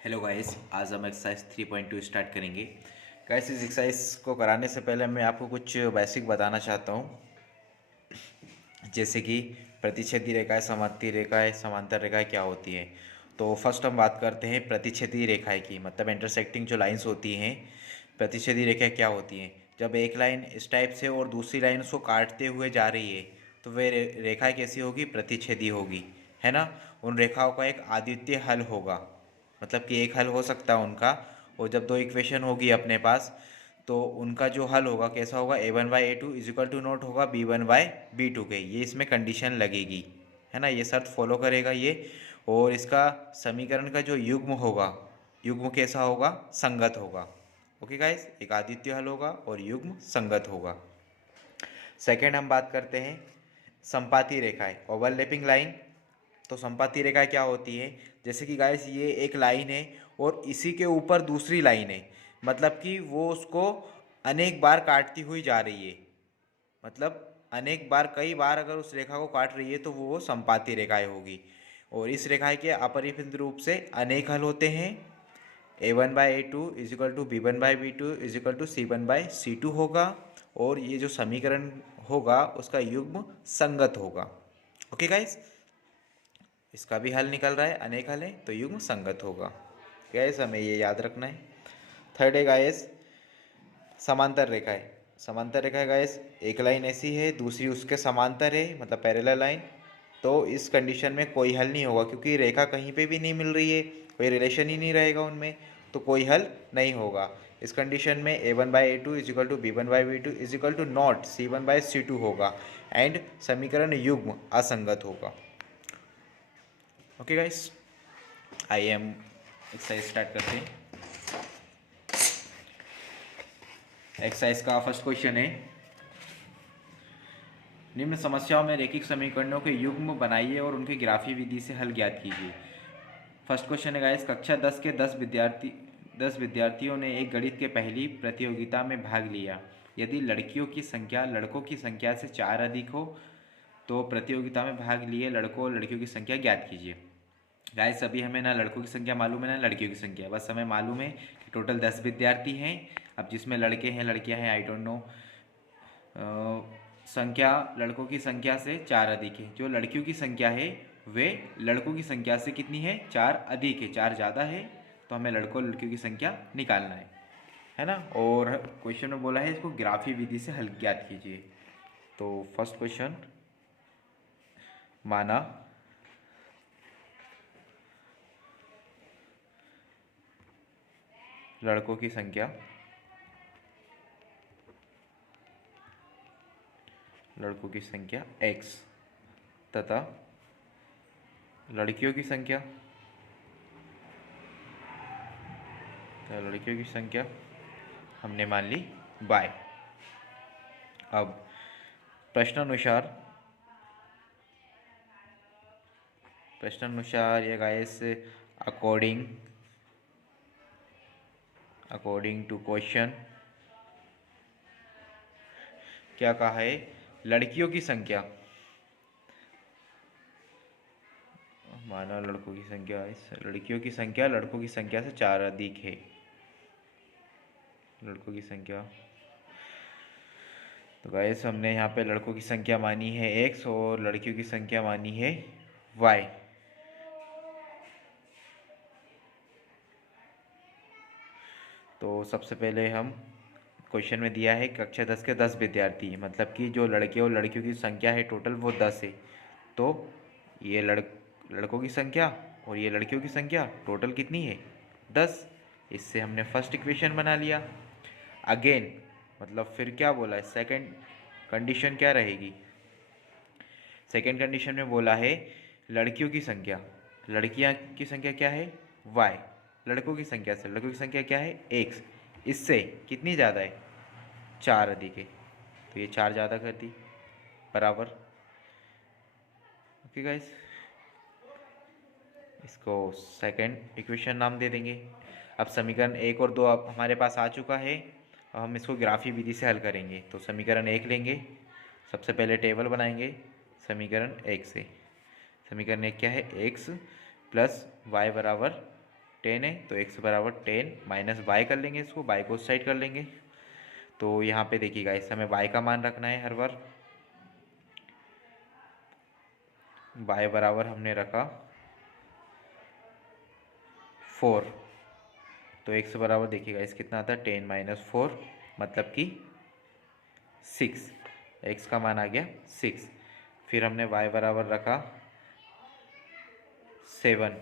Hello guys, आज हम exercise 3.2 start करेंगे। गाइस, इस एक्सरसाइज को कराने से पहले मैं आपको कुछ बेसिक बताना चाहता हूँ, जैसे कि प्रतिच्छेदी रेखाएं, समांतरी रेखाएं, समांतर रेखाएं क्या होती हैं। तो फर्स्ट हम बात करते हैं प्रतिच्छेदी रेखाएं की, मतलब इंटरसेक्टिंग जो लाइंस होती हैं। प्रतिच्छेदी रेखाएं क्या होती हैं? जब एक लाइन इस टाइप से और दूसरी लाइन उसको काटते हुए जा रही है तो वे रेखाएं कैसी होगी? प्रतिच्छेदी होगी, है ना। उन रेखाओं का एक अद्वितीय हल होगा, मतलब कि एक हल हो सकता है उनका। और जब दो इक्वेशन होगी अपने पास तो उनका जो हल होगा कैसा होगा? a1/a2 इजिकल टू नोट होगा b1/b2 के। ये इसमें कंडीशन लगेगी, है ना, ये शर्त फॉलो करेगा ये। और इसका समीकरण का जो युग्म होगा, युग्म कैसा होगा? संगत होगा। ओके गाइस, एक अद्वितीय हल होगा और युग्म संगत होगा। सेकेंड हम बात करते हैं संपाती रेखाएं, ओवरलैपिंग लाइन। तो संपाती रेखाएं क्या होती है? जैसे कि गाइस ये एक लाइन है और इसी के ऊपर दूसरी लाइन है, मतलब कि वो उसको अनेक बार काटती हुई जा रही है। मतलब अनेक बार, कई बार अगर उस रेखा को काट रही है तो वो संपाती रेखाएं होगी। और इस रेखा के अपरिपत्र रूप से अनेक हल होते हैं। a1/a2 is equal to b1/b2 is equal to c1/c2 होगा। और ये जो समीकरण होगा उसका युग्म संगत होगा। ओके गाइस, इसका भी हल निकल रहा है, अनेक हल है तो युग्म संगत होगा। गैस हमें ये याद रखना है। थर्ड है गैस समांतर रेखाएं। समांतर रेखाएं गैस, एक लाइन ऐसी है दूसरी उसके समांतर है, मतलब पैरेलल लाइन। तो इस कंडीशन में कोई हल नहीं होगा, क्योंकि रेखा कहीं पे भी नहीं मिल रही है, कोई रिलेशन ही नहीं रहेगा उनमें, तो कोई हल नहीं होगा। इस कंडीशन में a1/a2 is equal to b1/b2 is equal to not c1/c2 होगा एंड समीकरण युग्म असंगत होगा। Okay guys, I am exercise start करते हैं। एक्सरसाइज का फर्स्ट क्वेश्चन है, निम्न समस्याओं में रैखिक समीकरणों के युग्म बनाइए और उनके ग्राफी विधि से हल ज्ञात कीजिए। फर्स्ट क्वेश्चन है गाइस, कक्षा 10 के 10 विद्यार्थियों ने एक गणित के पहली प्रतियोगिता में भाग लिया। यदि लड़कियों की संख्या लड़कों की संख्या से 4 अधिक हो तो प्रतियोगिता में भाग लिए लड़कों और लड़कियों की संख्या ज्ञात कीजिए। गाइस, अभी हमें ना लड़कों की संख्या मालूम है ना लड़कियों की संख्या, बस हमें मालूम है कि टोटल 10 विद्यार्थी हैं। अब जिसमें लड़के हैं लड़कियां हैं आई डोंट नो। संख्या लड़कों की संख्या से 4 अधिक है। जो लड़कियों की संख्या है वे लड़कों की संख्या से कितनी है? 4 अधिक है, 4 ज़्यादा है। तो हमें लड़कों लड़कियों की संख्या निकालना है ना। और क्वेश्चन में बोला है इसको ग्राफी विधि से हल ज्ञात कीजिए। तो फर्स्ट क्वेश्चन, माना लड़कों की संख्या x तथा लड़कियों की संख्या हमने मान ली y। अब प्रश्नानुसार ये गाइस अकॉर्डिंग टू क्वेश्चन क्या कहा है? लड़कियों की संख्या, माना लड़कों की संख्या लड़कों की संख्या से 4 अधिक है। लड़कों की संख्या, तो गाइस हमने यहाँ पे लड़कों की संख्या मानी है x और लड़कियों की संख्या मानी है y। तो सबसे पहले हम क्वेश्चन में दिया है कक्षा 10 के 10 विद्यार्थी, मतलब कि जो लड़के और लड़कियों की संख्या है टोटल वो 10 है। तो ये लड़कों की संख्या और ये लड़कियों की संख्या टोटल कितनी है? 10। इससे हमने फर्स्ट इक्वेशन बना लिया। अगेन मतलब फिर क्या बोला है? सेकंड कंडीशन क्या रहेगी? सेकंड कंडीशन में बोला है लड़कियों की संख्या क्या है? y। लड़कों की संख्या क्या है? x। इससे कितनी ज़्यादा है? 4 अधिक है, तो ये 4 ज़्यादा कर दी बराबर। ओके गाइस, इसको सेकंड इक्वेशन नाम दे देंगे। अब समीकरण 1 और 2 अब हमारे पास आ चुका है। अब हम इसको ग्राफी विधि से हल करेंगे। तो समीकरण 1 लेंगे, सबसे पहले टेबल बनाएंगे समीकरण 1 से। समीकरण 1 क्या है? x प्लस वाई बराबर 10 है, तो x बराबर 10 माइनस y कर लेंगे, इसको y को उस साइड कर लेंगे। तो यहाँ पे देखिएगा इस समय y का मान रखना है हर बार। y बराबर हमने रखा 4, तो x बराबर देखिएगा इस कितना आता है 10 माइनस 4 मतलब कि 6, x का मान आ गया 6। फिर हमने y बराबर रखा 7,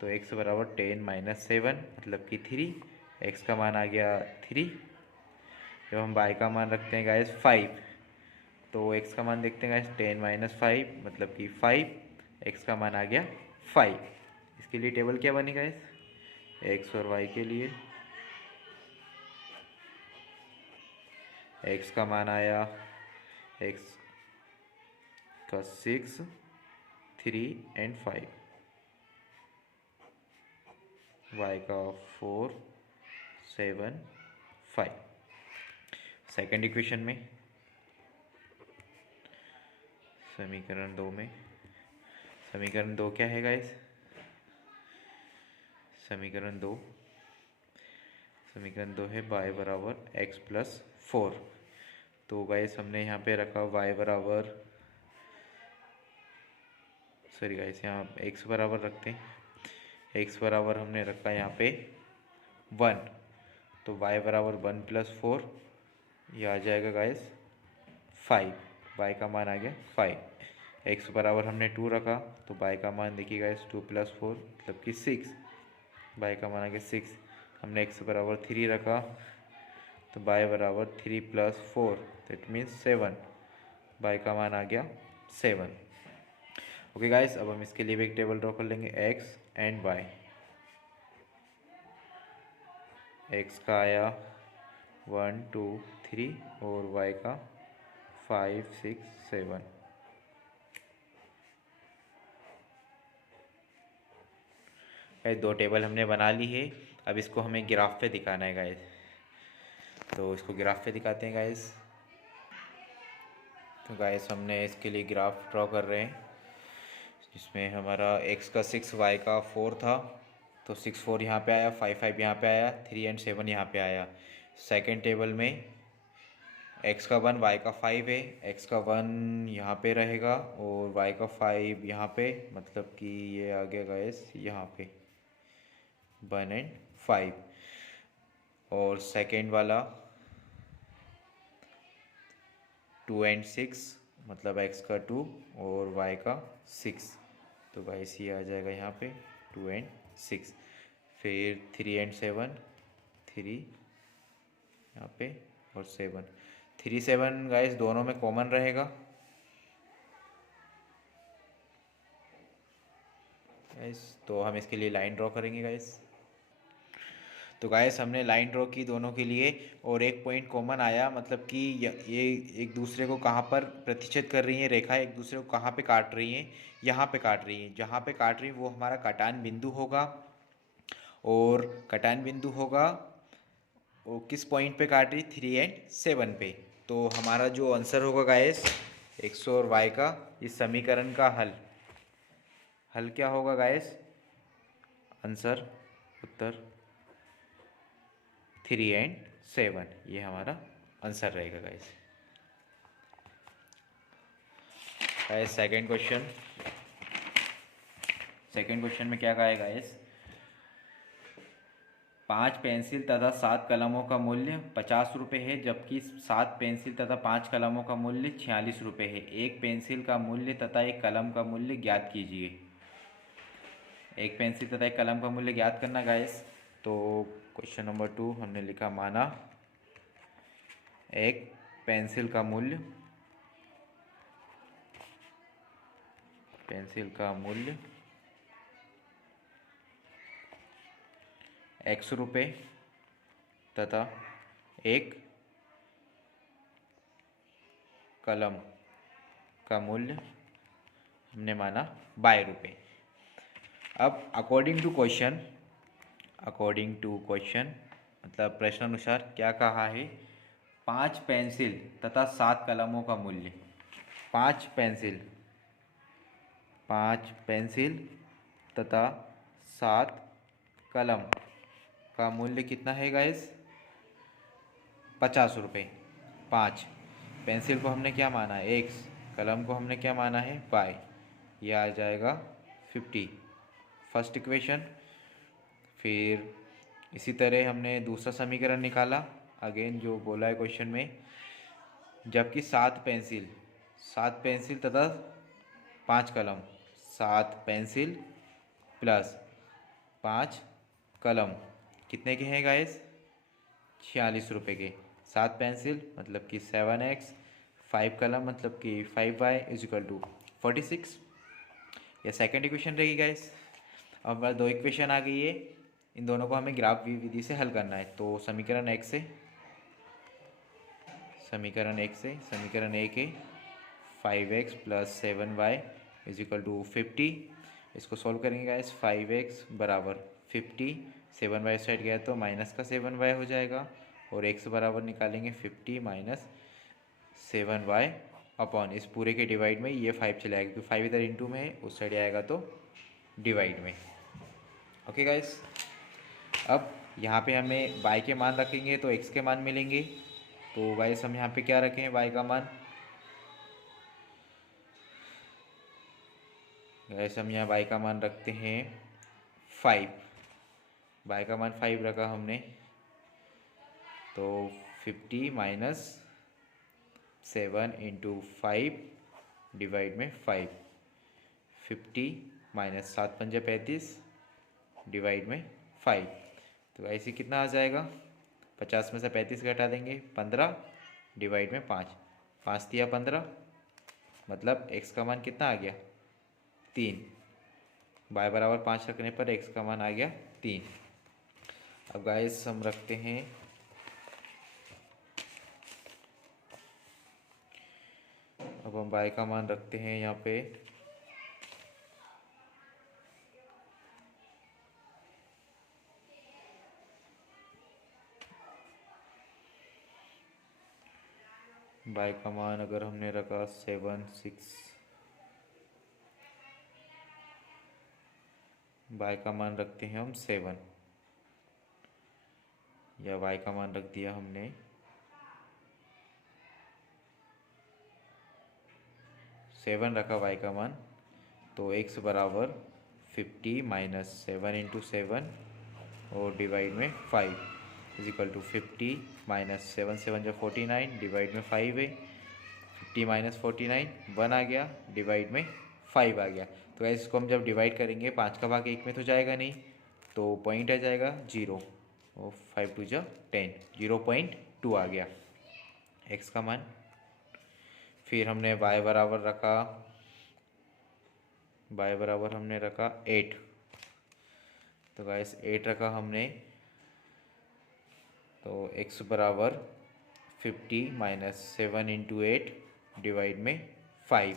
तो x बराबर 10 माइनस 7 मतलब कि 3, x का मान आ गया 3। जब हम y का मान रखते हैं गाइस 5, तो x का मान देखते हैं गाइस 10 माइनस 5 मतलब कि 5, x का मान आ गया 5। इसके लिए टेबल क्या बनेगा गाइस, x और y के लिए x का मान आया x का 6, 3 एंड 5, y का 4, 7, 5। सेकेंड इक्वेशन में समीकरण 2 में, समीकरण 2 क्या है गाइस, समीकरण 2 है y बराबर x प्लस 4। तो गाइस हमने यहाँ पे रखा y बराबर, सॉरी गाइस यहाँ x बराबर रखते हैं, x बराबर हमने रखा यहाँ पे 1, तो y बराबर 1 प्लस 4, ये आ जाएगा गाइस 5, y का मान आ गया 5। x बराबर हमने 2 रखा, तो y का मान देखिए गाइस 2 प्लस 4 मतलब कि 6, y का मान आ गया 6। हमने x बराबर 3 रखा, तो y बराबर 3 प्लस 4 दैट मीन्स 7, y का मान आ गया 7। ओके गाइस, अब हम इसके लिए भी एक टेबल ड्रॉ कर लेंगे x एंड y। x का आया 1 2 3 और y का 5 6 7। गाइस दो टेबल हमने बना ली है, अब इसको हमें ग्राफ पे दिखाना है गाइस, तो इसको ग्राफ पे दिखाते हैं गाइस। तो गाइस हमने इसके लिए ग्राफ ड्रॉ कर रहे हैं, जिसमें हमारा x का 6 y का 4 था, तो 6 4 यहाँ पे आया, 5 5 यहाँ पे आया, 3 एंड 7 यहाँ पे आया। सेकंड टेबल में x का 1 y का 5 है, x का 1 यहाँ पे रहेगा और y का 5 यहाँ पे, मतलब कि ये आ गया गाइस यहाँ पे 1 एंड 5। और सेकंड वाला 2 एंड 6 मतलब x का 2 और y का 6, तो गाइस ये आ जाएगा यहाँ पे 2 एंड 6। फिर 3 एंड 7, 3 यहाँ पे और 7, 3 7 गाइस दोनों में कॉमन रहेगा। गाइस तो हम इसके लिए लाइन ड्रॉ करेंगे गाइस। तो गाइस हमने लाइन ड्रॉ की दोनों के लिए और एक पॉइंट कॉमन आया, मतलब कि ये एक दूसरे को कहाँ पर प्रतिच्छेद कर रही हैं, रेखा एक दूसरे को कहाँ पे काट रही हैं, यहाँ पे काट रही हैं। जहाँ पे काट रही हैं वो हमारा कटान बिंदु होगा, और कटान बिंदु होगा वो किस पॉइंट पे काट रही, 3 एंड 7 पे। तो हमारा जो आंसर होगा गाइस x और y का इस समीकरण का हल क्या होगा गाइस, आंसर उत्तर 3 एंड 7, ये हमारा आंसर रहेगा गाइस। सेकंड क्वेश्चन में क्या कहा है गाइस, 5 पेंसिल तथा 7 कलमों का मूल्य 50 रुपये है, जबकि 7 पेंसिल तथा 5 कलमों का मूल्य 46 रुपये है। एक पेंसिल का मूल्य तथा एक कलम का मूल्य ज्ञात कीजिए। एक पेंसिल तथा एक कलम का मूल्य ज्ञात करना गाइस। तो क्वेश्चन नंबर 2 हमने लिखा, माना एक पेंसिल का मूल्य x रुपये तथा एक कलम का मूल्य हमने माना 22 रुपये। अब अकॉर्डिंग टू क्वेश्चन मतलब प्रश्नानुसार क्या कहा है, 5 पेंसिल तथा 7 कलमों का मूल्य, 5 पेंसिल तथा 7 कलम का मूल्य कितना है गाइस? 50 रुपये। 5, पेंसिल को हमने क्या माना है? x, कलम को हमने क्या माना है? y, ये आ जाएगा 50, फर्स्ट इक्वेशन। फिर इसी तरह हमने दूसरा समीकरण निकाला, अगेन जो बोला है क्वेश्चन में, जबकि 7 पेंसिल तथा 5 कलम, 7 पेंसिल प्लस 5 कलम कितने के हैं गाइस? 46 रुपये के। 7 पेंसिल मतलब कि 7x, 5 कलम मतलब कि 5y इजिकल टू 46। यह सेकेंड इक्वेशन रहेगी गाइस। अब हमारे दो इक्वेशन आ गई है, इन दोनों को हमें ग्राफ विधि से हल करना है। तो समीकरण एक से समीकरण ए के 5x plus 7y is equal to 50, इसको सॉल्व करेंगे गाइस। 5x बराबर 50, 7y साइड गया तो माइनस का 7y हो जाएगा, और x बराबर निकालेंगे 50 माइनस 7y अपॉन इस पूरे के डिवाइड में ये 5 चले आएगा, क्योंकि 5 इधर इंटू में है, उस साइड आएगा तो डिवाइड में। ओके गाइस, अब यहाँ पे हमें y के मान रखेंगे तो x के मान मिलेंगे। तो गाइस हम यहाँ पे क्या रखें? y का मान, गाइस हम यहाँ y का मान रखते हैं 5। y का मान 5 रखा हमने, तो 50 माइनस 7 इंटू 5 डिवाइड में 5, 50 माइनस 7 पंजे 35 डिवाइड में 5। तो ऐसे कितना आ जाएगा? 50 में से 35 घटा देंगे, 15 डिवाइड में 5, 5 दिया 15, मतलब x का मान कितना आ गया? 3। y बराबर 5 रखने पर x का मान आ गया 3। अब गाइस हम रखते हैं अब हम y का मान रखते हैं यहाँ पे y का मान अगर हमने रखा 7, 6, y का मान रखते हैं हम 7, या y का मान रख दिया हमने 7 रखा y का मान, तो x बराबर 50 माइनस 7 इंटू 7 और डिवाइड में 5 इजिकल टू 50 माइनस 7, 7 जो 49 डिवाइड में 5 है, 50 माइनस 49 1 आ गया, डिवाइड में 5 आ गया। तो इसको हम जब डिवाइड करेंगे 5 का भाग 1 में तो जाएगा नहीं, तो पॉइंट आ जाएगा 0, और 5 2 10, 0.2 आ गया x का मान। फिर हमने y बराबर हमने रखा 8, तो गाइस 8 रखा हमने, तो x बराबर 50 माइनस 7 इंटू 8 डिवाइड में 5,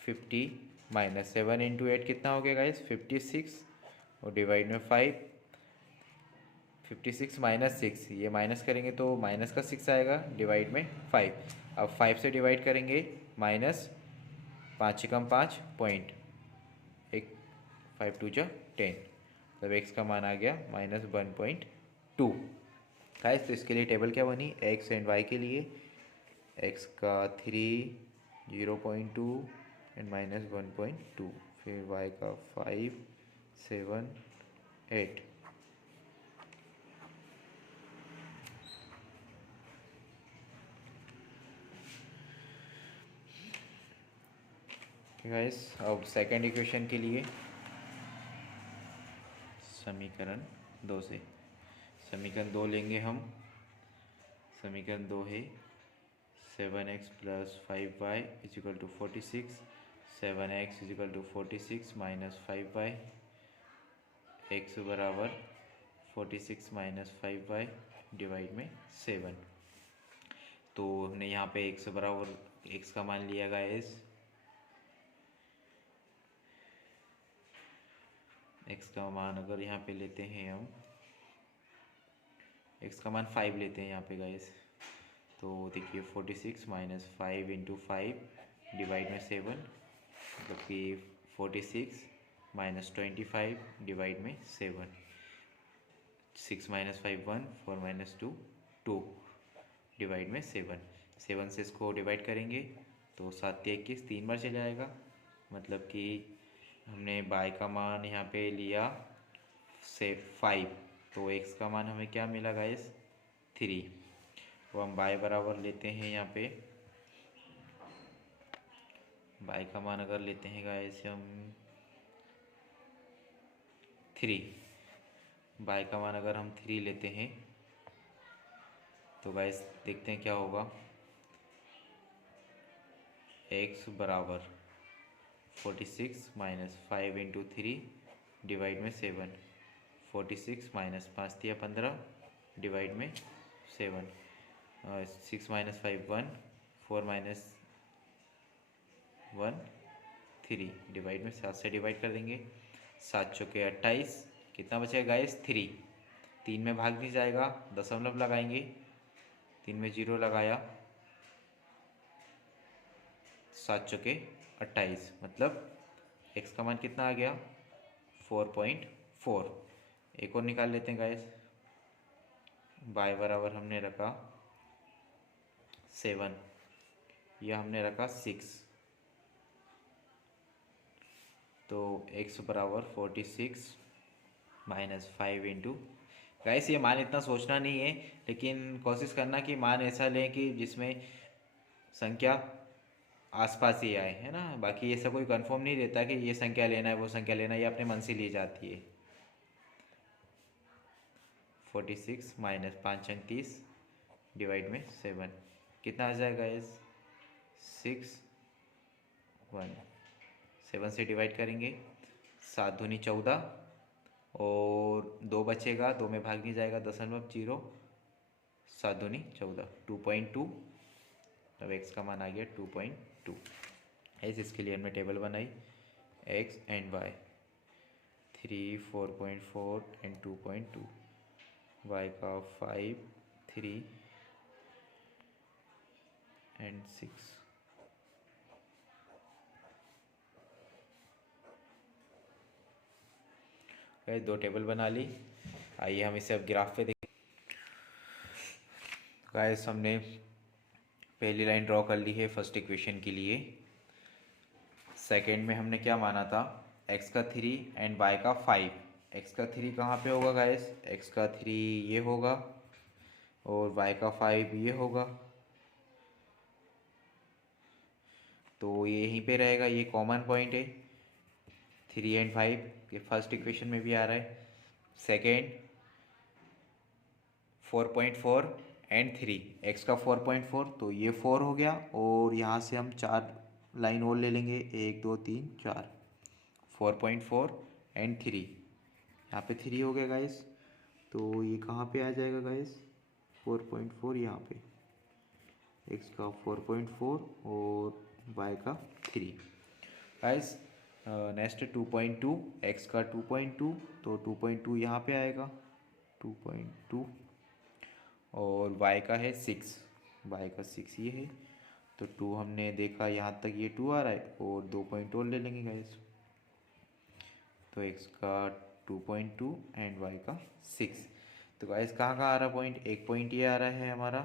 50 माइनस 7 इंटू 8 कितना हो गया गाइस? 56, और डिवाइड में 5, 56 माइनस 6, ये माइनस करेंगे तो माइनस का 6 आएगा, डिवाइड में 5। अब 5 से डिवाइड करेंगे, माइनस 5 कम 5 पॉइंट, 5 2 10, तब x का मान आ गया माइनस 1.2। गाइस तो इसके लिए टेबल क्या बनी? x एंड y के लिए x का 3, 0.2 एंड माइनस 1.2, फिर y का 5, 7, 8। गाइस अब सेकेंड इक्वेशन के लिए समीकरण 2 से, समीकरण 2 लेंगे हम। समीकरण 2 है 7x plus 5y is equal to 46, 7x is equal to 46 minus 5y, x बराबर 46 माइनस 5y डिवाइड में 7। तो हमने यहाँ पे x बराबर x का मान लिया गाइस, x का मान अगर यहाँ पे लेते हैं हम, x का मान 5 लेते हैं यहाँ पे गाइस, तो देखिए 46 माइनस 5 इंटू 5 डिवाइड में 7, मतलब कि 46 माइनस 25 डिवाइड में 7, 6 माइनस 5 1, 4 माइनस 2 2, डिवाइड में 7, 7 से इसको डिवाइड करेंगे तो 7 21, 3 बार चला जाएगा, मतलब कि हमने बाय का मान यहाँ पे लिया से 5, तो एक्स का मान हमें क्या मिला गाइस 3। तो हम बाय बराबर लेते हैं यहाँ पे, बाय का मान अगर लेते हैं गाइस हम 3, बाय का मान अगर हम 3 लेते हैं तो गाइस देखते हैं क्या होगा। एक्स बराबर 46 माइनस 5 इंटू 3 डिवाइड में 7, 46 माइनस 5 दिया 15 डिवाइड में 7, 6 माइनस 5 1, 4 माइनस 1 3, डिवाइड में 7 से डिवाइड कर देंगे, 7 चौके 28, कितना बचेगा गाइस 3, 3 में भाग नहीं जाएगा, दशमलव लगाएंगे, 3 में 0 लगाया, 7 चौके 28, मतलब x का मान कितना आ गया 4.4। एक और निकाल लेते हैं गाइस, y बराबर हमने रखा 7, या हमने रखा 6, तो x बराबर 46 माइनस 5 इंटू, गाइस ये मान इतना सोचना नहीं है, लेकिन कोशिश करना कि मान ऐसा लें कि जिसमें संख्या आसपास ही आए, है ना। बाकी ऐसा कोई कंफर्म नहीं रहता कि ये संख्या लेना है वो संख्या लेना है, ये अपने मन से ली जाती है। 46 माइनस 5 अंक 30 डिवाइड में 7, कितना आ जाएगा इस 6 1, 7 से डिवाइड करेंगे, 7 दूनी 14 और 2 बचेगा, 2 में भाग नहीं जाएगा, दशमलव 0, 7 दूनी 14, 2.2, तब x का मान आ गया 2.2। ऐसे इसके लिए हमने टेबल बनाई x and y, 3 4.4 and 2.2, y का 5 3 एंड 6। दो टेबल बना ली, आइए हम इसे अब ग्राफ पे देखें। गाइस हमने पहली लाइन ड्रॉ कर ली है फर्स्ट इक्वेशन के लिए। सेकंड में हमने क्या माना था, x का 3 एंड y का 5। x का 3 कहाँ पे होगा गाइस, x का 3 ये होगा और y का 5 ये होगा, तो ये यहीं पे रहेगा, ये कॉमन पॉइंट है 3 एंड 5, ये फर्स्ट इक्वेशन में भी आ रहा है। सेकेंड 4.4 एंड 3, x का 4.4 तो ये 4 हो गया, और यहाँ से हम 4 लाइन और ले लेंगे, 1 2 3 4, 4.4 एंड 3, यहाँ पे 3 हो गया गाइस, तो ये कहाँ पे आ जाएगा गाइस 4.4 यहाँ पे, x का 4.4 और y का 3। गाइस नेक्स्ट 2.2, x का 2.2 तो 2.2 यहाँ पे आएगा 2.2, और y का है 6, y का 6 ये है, तो 2 हमने देखा यहाँ तक, ये 2 आ रहा है और 2 पॉइंट और ले लेंगे गाइस, तो x का 2.2 एंड y का 6। तो गाइस कहाँ कहाँ आ रहा पॉइंट, एक पॉइंट ये आ रहा है हमारा,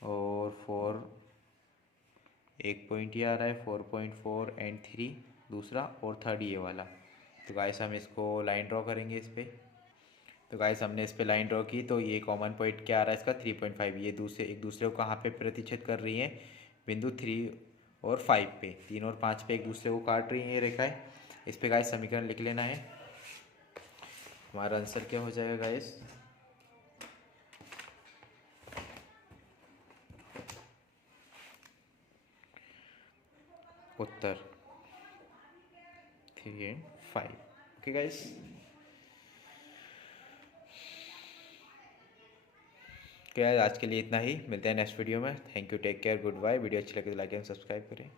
और एक पॉइंट ये आ रहा है 4.4 एंड 3 दूसरा, और थर्ड ये वाला। तो गाइस हम इसको लाइन ड्रॉ करेंगे इस पर। तो गाइस हमने इस पे लाइन ड्रॉ की, तो ये कॉमन पॉइंट क्या आ रहा है इसका 3.5, ये एक दूसरे को कहाँ पे प्रतिच्छेद कर रही हैं, बिंदु 3 और 5 पे, 3 और 5 पे एक दूसरे को काट रही हैं ये रेखाएं। इस पे गाइस समीकरण लिख लेना है, हमारा आंसर क्या हो जाएगा गाइस, उत्तर 3 एंड 5। ओके गाइस, क्या आज के लिए इतना ही, मिलते हैं नेक्स्ट वीडियो में। Thank you, take care, good bye. Video अच्छी लगे तो लाइक एंड सब्सक्राइब करें।